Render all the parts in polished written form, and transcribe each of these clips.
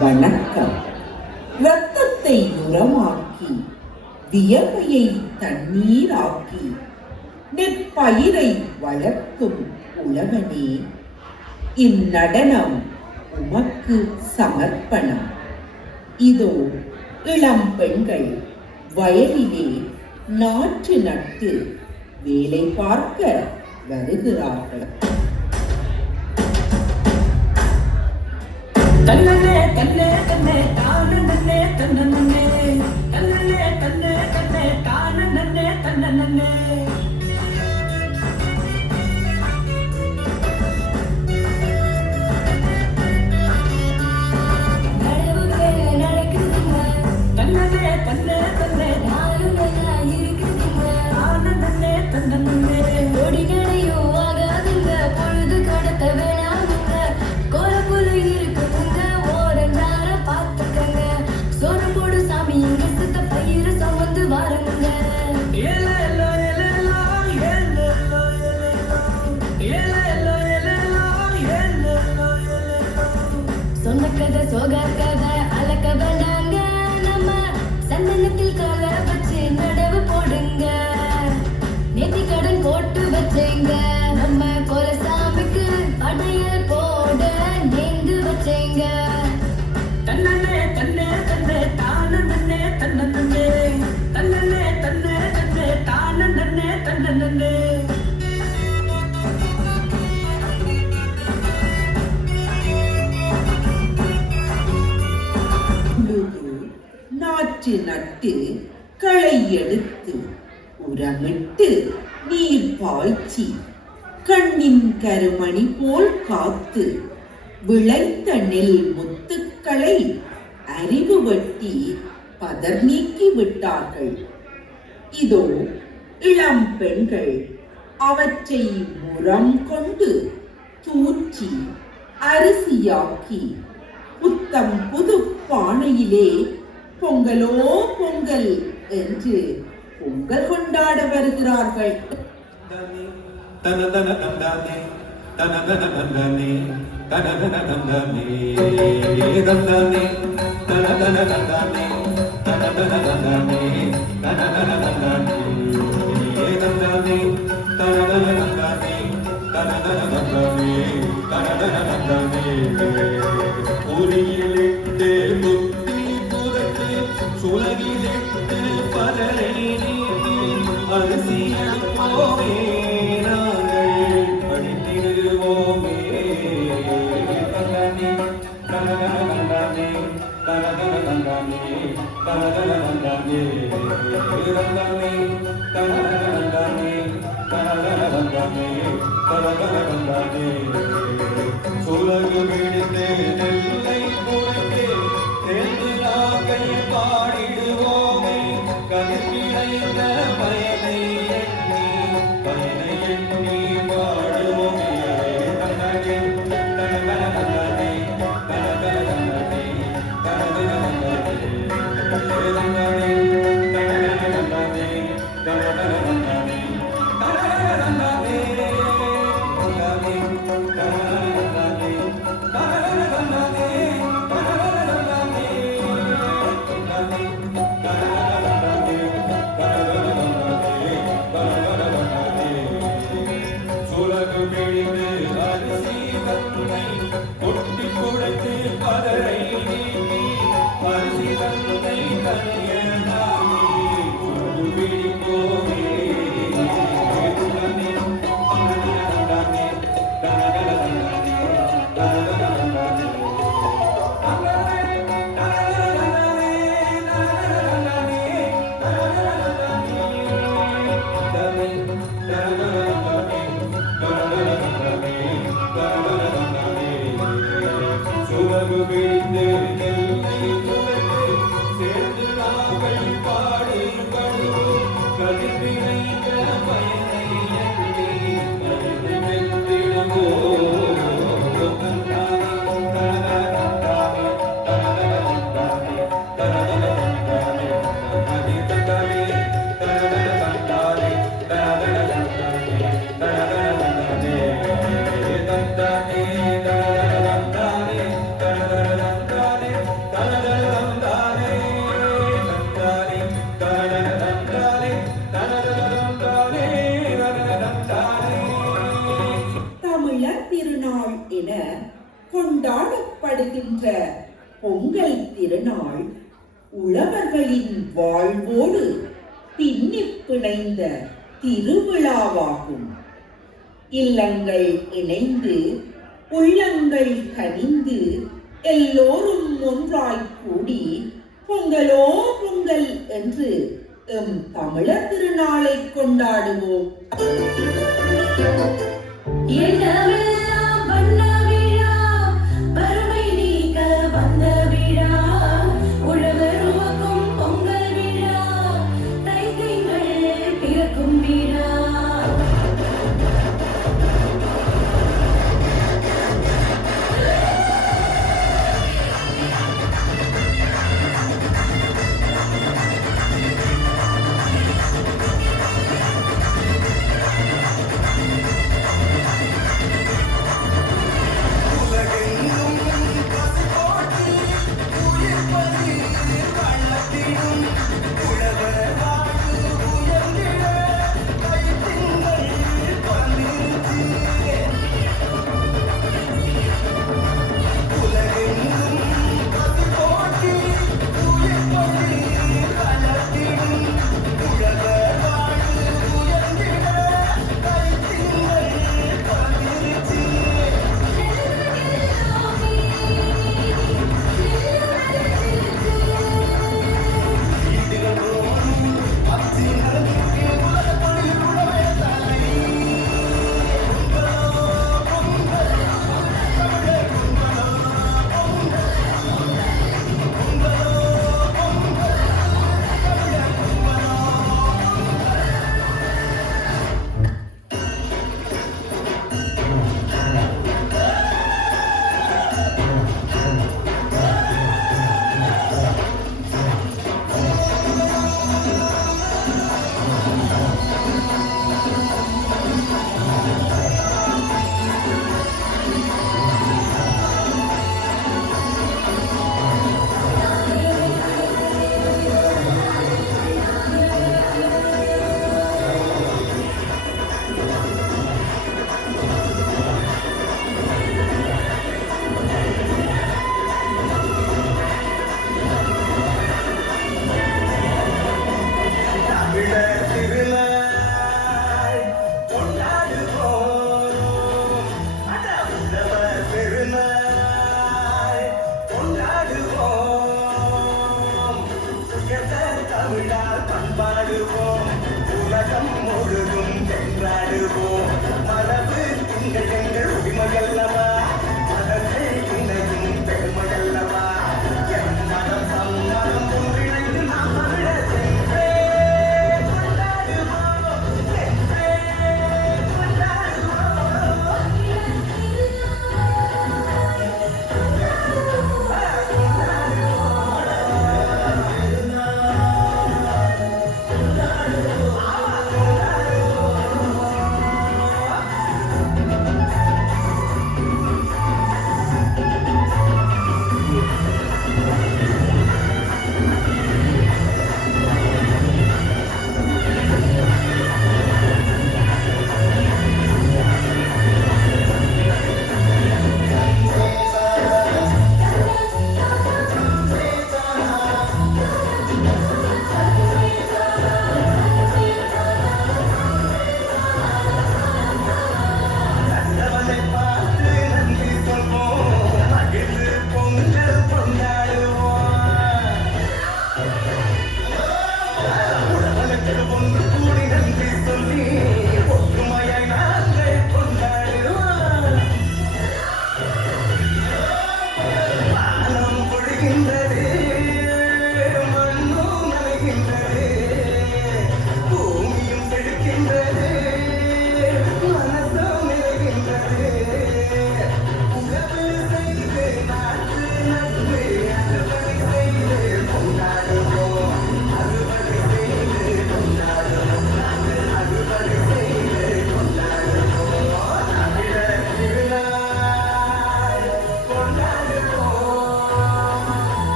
வணக்கம். இரத்தத்தை உரமாக்கி வியர்வையை தண்ணீராக்கி நெற்பயிரை வளர்க்கும் உழவனே, இந்நடனம் உமக்கு சமர்ப்பணம். இதோ இளம் பெண்கள் வயலிலே நாற்று நட்டு வேலை பார்க்க வருகிறார்கள். தன்னே தன்னே தன்னே தானே நன்னே தன்னே தன்னே தன்னே தன்னே தானே நன்னே தன்னே சொன்னக்கதை சோகக்கதை அலக்க வேண்டாங்க, நம்ம சந்தனத்தில் கால வச்சு நடவு போடுங்க. நேத்தி கடன் போட்டு வச்சேங்க, நம்ம கோலசாமிக்கு படையல் போட நேர்ந்து வச்சேங்க. தன்னே தன்னே தன்னே தானே நன்னே தன்னே தன்னே தன்னே தன்னே தானே நன்னே தன்னே. நாற்று நட்டு களை எடுத்து உரமிட்டு நீர் பாய்ச்சி கண்ணின் கருமணி போல் காத்து விளைத்த நெல் முத்துக்களை அறிவு வெட்டி பதர் நீக்கி விட்டார்கள். இதோ இளம் பெண்கள் அவற்றை முறம் கொண்டு தூற்றி அரிசியாக்கி புத்தம் புது பானையிலே பொங்கலோ பொங்கல் என்று பொங்கல் கொண்டாட வருகிறார்கள். சுலகிலிட்டு பலரை நீக்கி அரிசியோமே நாங்கள் படித்திடுவோமே. தந்தானே தனதனதந்தானே தனதனதந்தானே தனதனதந்தானே தந்தானே தனதனதந்தானே தனதனதந்தானே தனதனதந்தானே. சுலகு விடுத்து நெல்லை புறத்து தேர்ந்து நாங்கள் பாடிடுவோமே. கதிர்கிடைந்த பயனை எண்ணி பயனை எண்ணி பாடுவோமே. தன்னே தனதனதந்தானே தனதனதந்தானே தனதனதந்தானே தனதனதந்தானே தனதனதந்தானே தனதனதந்தானே தனதனதந்தானே கொண்டாடுகின்ற பொங்கல் திருநாள் உழவர்களின் வாழ்வோடு பின்னிப் பிணைந்த திருவிழாவாகும். இல்லங்கள் இணைந்து உள்ளங்கள் கனிந்து எல்லோரும் ஒன்றாய் கூடி பொங்கலோ பொங்கல் என்று எம் தமிழர் திருநாளை கொண்டாடுவோம். எல்லாம் வண்ண விழா, வறுமை நீக்க வந்த விழா, உழவர் உவக்கும் பொங்கல் விழா, தைத்திங்கள் பிறக்கும் விழா.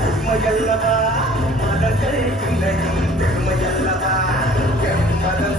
உண்மையல்லவா மதங்கள் இல்லையும் பெருமையல்லவா எம்மதம்